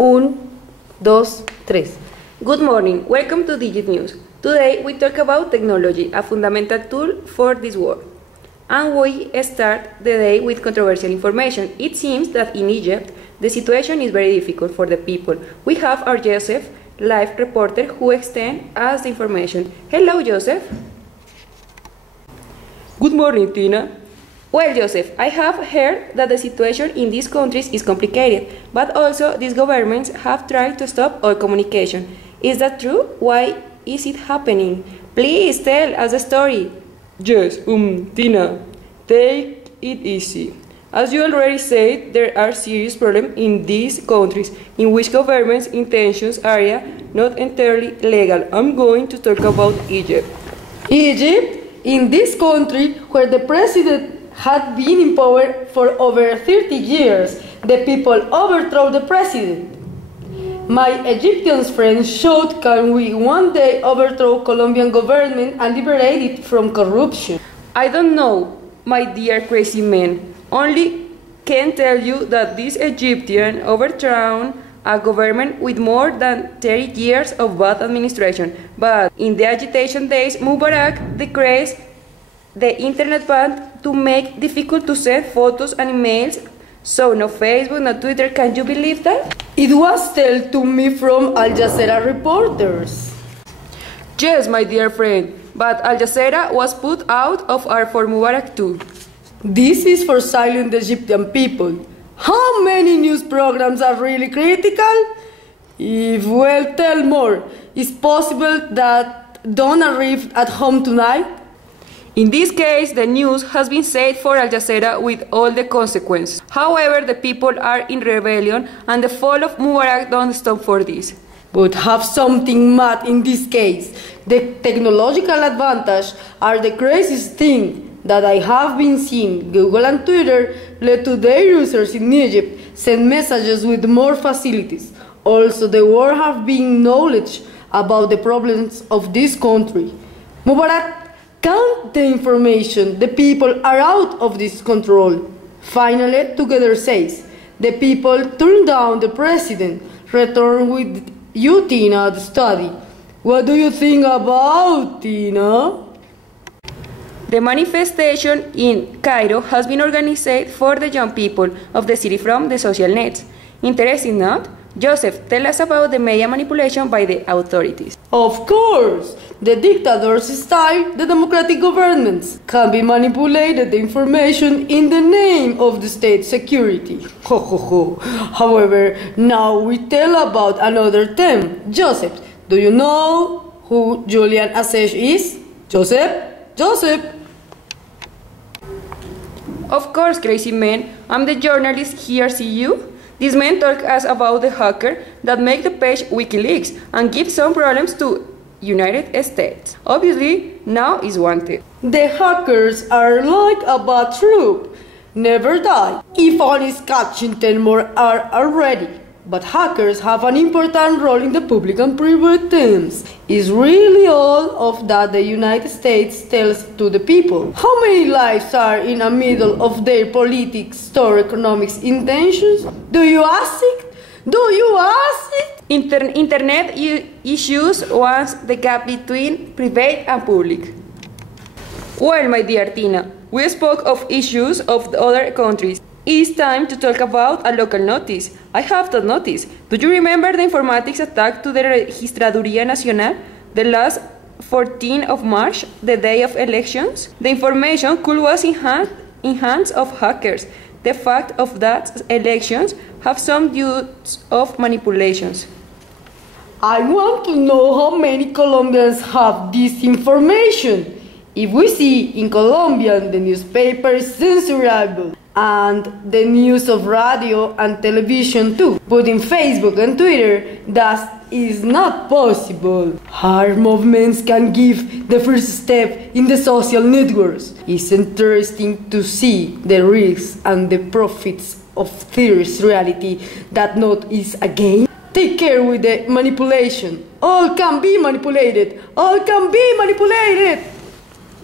Un, dos, tres. Good morning, welcome to Digit News. Today we talk about technology, a fundamental tool for this world. And we start the day with controversial information. It seems that in Egypt, the situation is very difficult for the people. We have our Joseph, live reporter, who extends us the information. Hello, Joseph. Good morning, Tina. Well, Joseph, I have heard that the situation in these countries is complicated, but also these governments have tried to stop all communication. Is that true? Why is it happening? Please tell us the story. Yes, Tina, take it easy. As you already said, there are serious problems in these countries in which government's intentions are not entirely legal. I'm going to talk about Egypt. Egypt? In this country where the president had been in power for over 30 years, the people overthrew the president. My Egyptian friends showed can we one day overthrow Colombian government and liberate it from corruption. I don't know, my dear crazy man. Only can tell you that this Egyptian overthrown a government with more than 30 years of bad administration. But in the agitation days, Mubarak decreased the internet ban to make difficult to send photos and emails. So no Facebook, no Twitter. Can you believe that? It was told to me from Al Jazeera reporters. Yes, my dear friend, but Al Jazeera was put out of our for Mubarak too. This is for silent Egyptian people. How many news programs are really critical? If well, tell more. Is possible that don't arrive at home tonight? In this case, the news has been said for Al Jazeera with all the consequences. However, the people are in rebellion and the fall of Mubarak don't stop for this. But have something mad in this case. The technological advantage are the craziest thing that I have been seeing. Google and Twitter let to their users in Egypt send messages with more facilities. Also, the world have been knowledge about the problems of this country. Mubarak count the information. The people are out of this control. Finally, Together says, the people turn down the president. Return with you, Tina, the study. What do you think about, Tina? The manifestation in Cairo has been organized for the young people of the city from the social nets. Interesting, not? Joseph, tell us about the media manipulation by the authorities. Of course! The dictators style the democratic governments can be manipulated the information in the name of the state security. Ho ho ho. However, now we tell about another theme. Joseph, do you know who Julian Assange is? Joseph? Joseph? Of course, crazy man. I'm the journalist here, see you? This man talk us about the hacker that make the page WikiLeaks and give some problems to United States. Obviously, now is wanted. The hackers are like a bad troop. Never die. If only catching 10 more are already. But hackers have an important role in the public and private teams. Is really all of that the United States tells to the people. How many lives are in the middle of their politics or economics intentions? Do you ask it? Do you ask it? Internet issues once the gap between private and public. Well, my dear Tina, we spoke of issues of the other countries. It's time to talk about a local notice. I have that notice. Do you remember the informatics attack to the Registraduría Nacional, the last 14th of March, the day of elections? The information could was in hands of hackers. The fact of that elections have some due of manipulations. I want to know how many Colombians have this information. If we see in Colombia the newspaper is censorable and the news of radio and television too, but in Facebook and Twitter that is not possible. Our movements can give the first step in the social networks. It's interesting to see the risks and the profits of this reality that not is a game. Take care with the manipulation. All can be manipulated. All can be manipulated.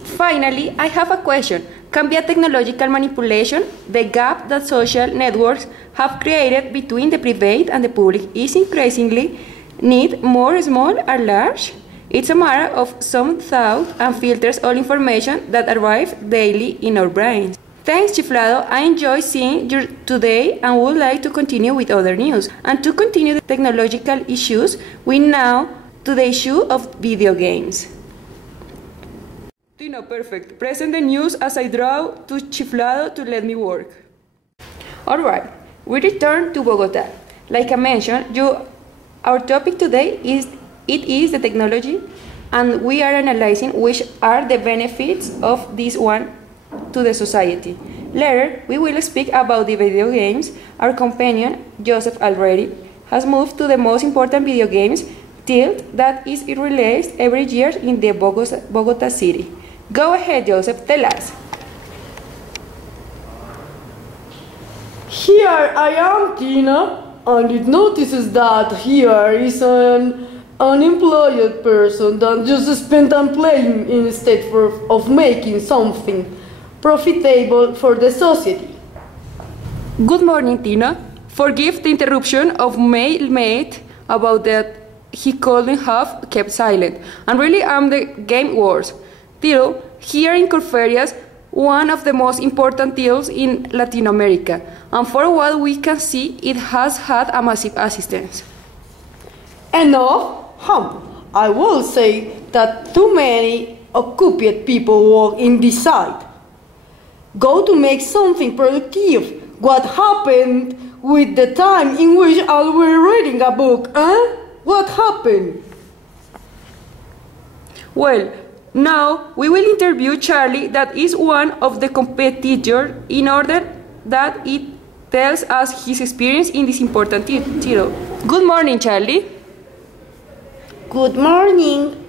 Finally, I have a question. can be a technological manipulation. The gap that social networks have created between the private and the public is increasingly need more small or large. It's a matter of some thought and filters all information that arrive daily in our brains. Thanks, Chiflado. I enjoy seeing you today and would like to continue with other news. And to continue the technological issues, we now to the issue of video games. Tina, perfect. Present the news as I draw to Chiflado to let me work. Alright, we return to Bogota. Like I mentioned, our topic today is the technology, and we are analyzing which are the benefits of this one to the society. Later, we will speak about the video games. Our companion, Joseph, already has moved to the most important video games tilt that is released every year in the Bogota city. Go ahead, Joseph, tell us. Here I am, Tina, and it notices that here is an unemployed person that just spent time playing instead of making something profitable for the society. Good morning, Tina. Forgive the interruption of my mate about that he couldn't have kept silent. And really, I'm the game wars. Tiro, here in Corferias, one of the most important deals in Latin America. And for what we can see, it has had a massive assistance. Enough? I will say that too many occupied people work in this site. Go to make something productive. What happened with the time in which I was reading a book, eh? What happened? Well, now we will interview Charlie, that is one of the competitors, in order that it tells us his experience in this important title. Good morning, Charlie. Good morning.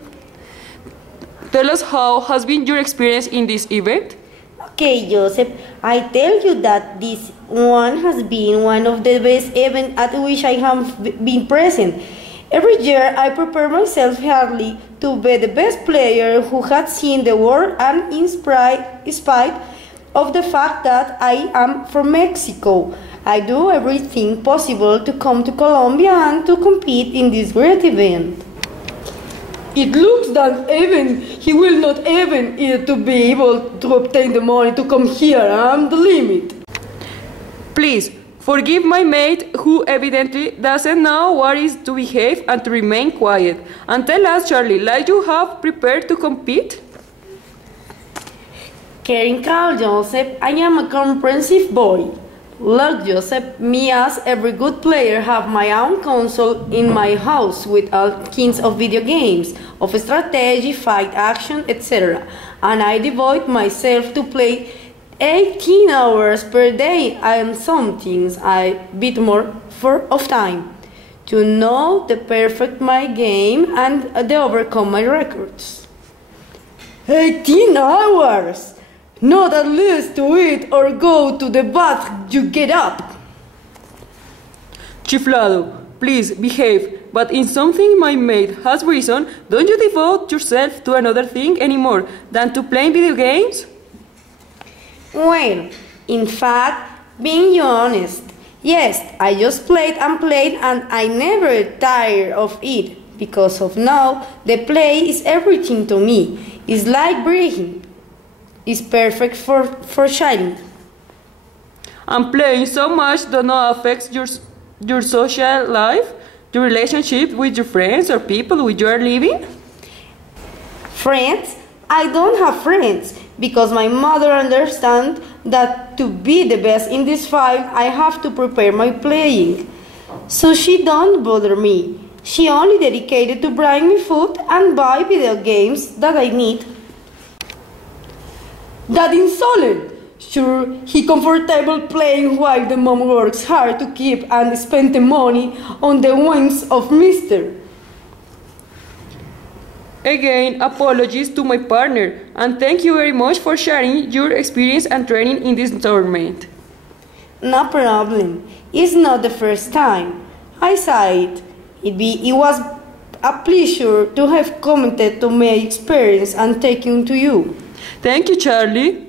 Tell us how has been your experience in this event? Okay, Joseph, I tell you that this one has been one of the best events at which I have been present. Every year I prepare myself hardly to be the best player who has seen the world, and in spite of the fact that I am from Mexico, I do everything possible to come to Colombia and to compete in this great event. It looks that even he will not even to be able to obtain the money to come here. I'm the limit. Please, forgive my mate who evidently doesn't know what is to behave and to remain quiet. And tell us, Charlie, like you have prepared to compete? Caring Carl Joseph, I am a comprehensive boy. Look, Joseph, me as every good player have my own console in my house with all kinds of video games, of strategy, fight, action, etc. And I devote myself to play 18 hours per day, and some things I bit more of time to know the perfect my game and the overcome my records. 18 hours! Not at least to eat or go to the bath you get up. Chiflado, please behave, but in something my mate has reason, don't you devote yourself to another thing anymore than to playing video games? Well, in fact, being honest, yes, I just played and I never tired of it, because of now the play is everything to me. It's like breathing. It's perfect for shining. And playing so much does not affect your social life, your relationship with your friends or people with you are living? Friends? I don't have friends, because my mother understands that to be the best in this field, I have to prepare my playing. So she don't bother me. She only dedicated to buying me food and buy video games that I need. That insolent! Sure, he comfortable playing while the mom works hard to keep and spend the money on the whims of Mister. Again, apologies to my partner, and thank you very much for sharing your experience and training in this tournament. No problem. It's not the first time. I saw it. It was a pleasure to have commented to my experience and taken to you. Thank you, Charlie.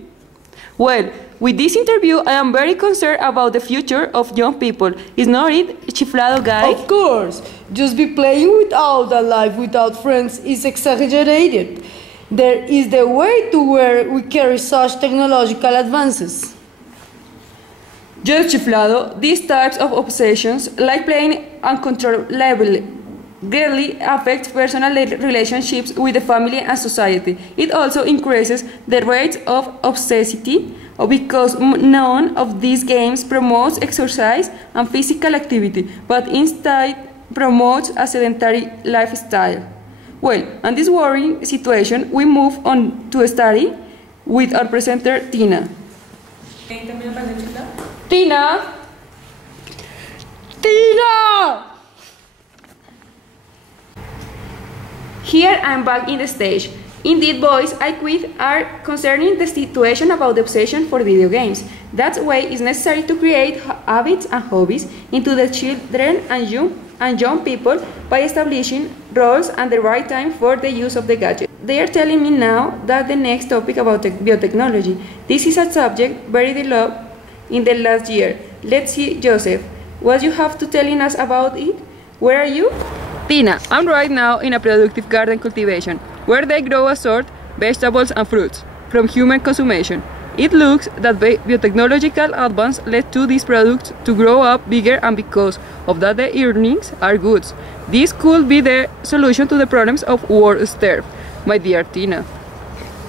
Well, with this interview, I am very concerned about the future of young people. Is not it, chiflado guy? Of course, just be playing without a life without friends is exaggerated. There is the way to where we carry such technological advances. Yes, chiflado, these types of obsessions, like playing uncontrollably, greatly affect personal relationships with the family and society. It also increases the rates of obesity because none of these games promotes exercise and physical activity, but instead promotes a sedentary lifestyle. Well, in this worrying situation, we move on to a study with our presenter, Tina. Tina! Tina! Here I am back in the stage. Indeed, boys, I quit are concerning the situation about the obsession for video games. That's why it's necessary to create habits and hobbies into the children and young people by establishing roles and the right time for the use of the gadget. They are telling me now that the next topic about biotechnology. This is a subject very developed in the last year. Let's see, Joseph, what you have to telling us about it? Where are you? Tina, I'm right now in a productive garden cultivation, where they grow assorted vegetables and fruits from human consumption. It looks that biotechnological advance led to these products to grow up bigger, and because of that the earnings are good. This could be the solution to the problems of world starve, my dear Tina.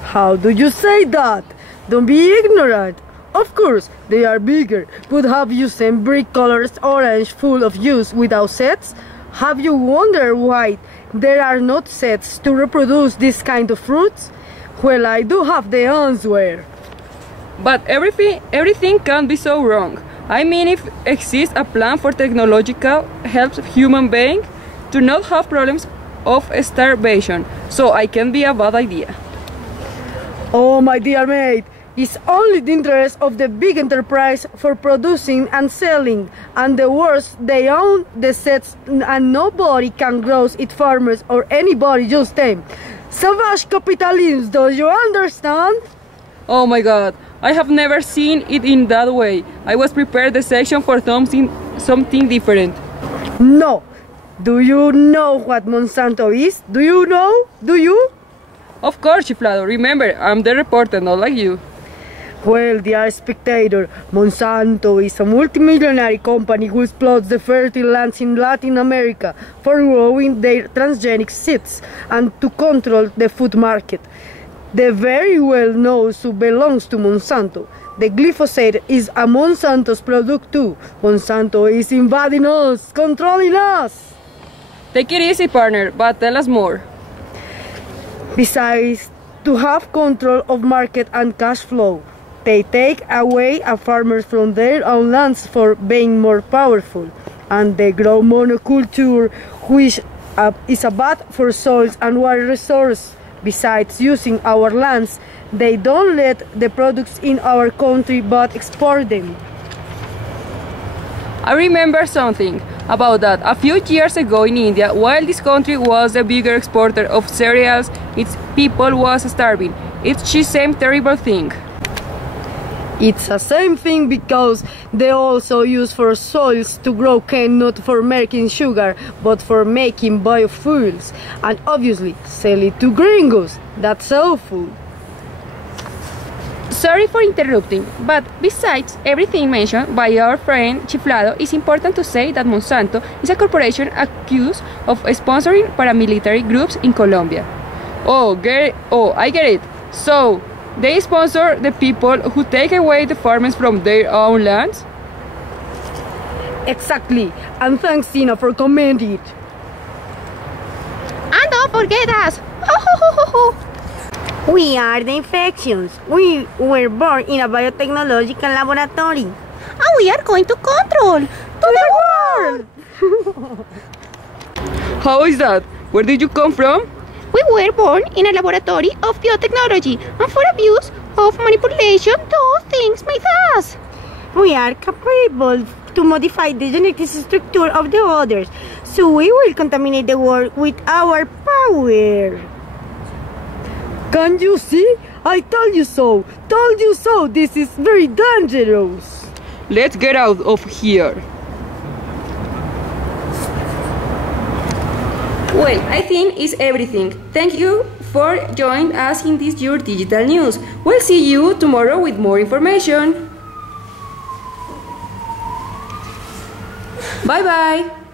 How do you say that? Don't be ignorant. Of course, they are bigger, but have you seen bright colors orange full of juice without sets? Have you wondered why there are not sets to reproduce this kind of fruits? Well, I do have the answer. But everything can't be so wrong. I mean, if exists a plan for technological helps human beings to not have problems of starvation, so it can be a bad idea. Oh, my dear mate, it's only the interest of the big enterprise for producing and selling, and the worse they own the sets, and nobody can grow it, farmers or anybody, just them. Savage capitalism, do you understand? Oh my god, I have never seen it in that way. I was prepared the section for something different. No. Do you know what Monsanto is? Do you know? Do you? Of course, Chiflado. Remember, I'm the reporter, not like you. Well, dear spectator, Monsanto is a multimillionaire company who exploits the fertile lands in Latin America for growing their transgenic seeds and to control the food market. The very well knows who belongs to Monsanto. The glyphosate is a Monsanto's product too. Monsanto is invading us, controlling us. Take it easy, partner, but tell us more. Besides, to have control of market and cash flow, they take away a farmers from their own lands for being more powerful, and they grow monoculture, which is a bad for soils and water resources. Besides using our lands, they don't let the products in our country but export them. I remember something about that. A few years ago in India, while this country was the bigger exporter of cereals, its people was starving. It's the same terrible thing. It's the same thing because they also use for soils to grow cane not for making sugar but for making biofuels, and obviously sell it to gringos. That's awful. Sorry for interrupting, but besides everything mentioned by our friend Chiflado, it's important to say that Monsanto is a corporation accused of sponsoring paramilitary groups in Colombia. Oh, I get it. So, they sponsor the people who take away the farmers from their own lands? Exactly, and thanks Tina for commenting it. And don't forget us! We are the infections. We were born in a biotechnological laboratory. And we are going to control to the world! How is that? Where did you come from? We were born in a laboratory of biotechnology, and for abuse of manipulation, those things made us. We are capable to modify the genetic structure of the others, so we will contaminate the world with our power. Can you see? I told you so! Told you so! This is very dangerous! Let's get out of here. Well, I think it's everything. Thank you for joining us in this Your Digital News. We'll see you tomorrow with more information. Bye bye.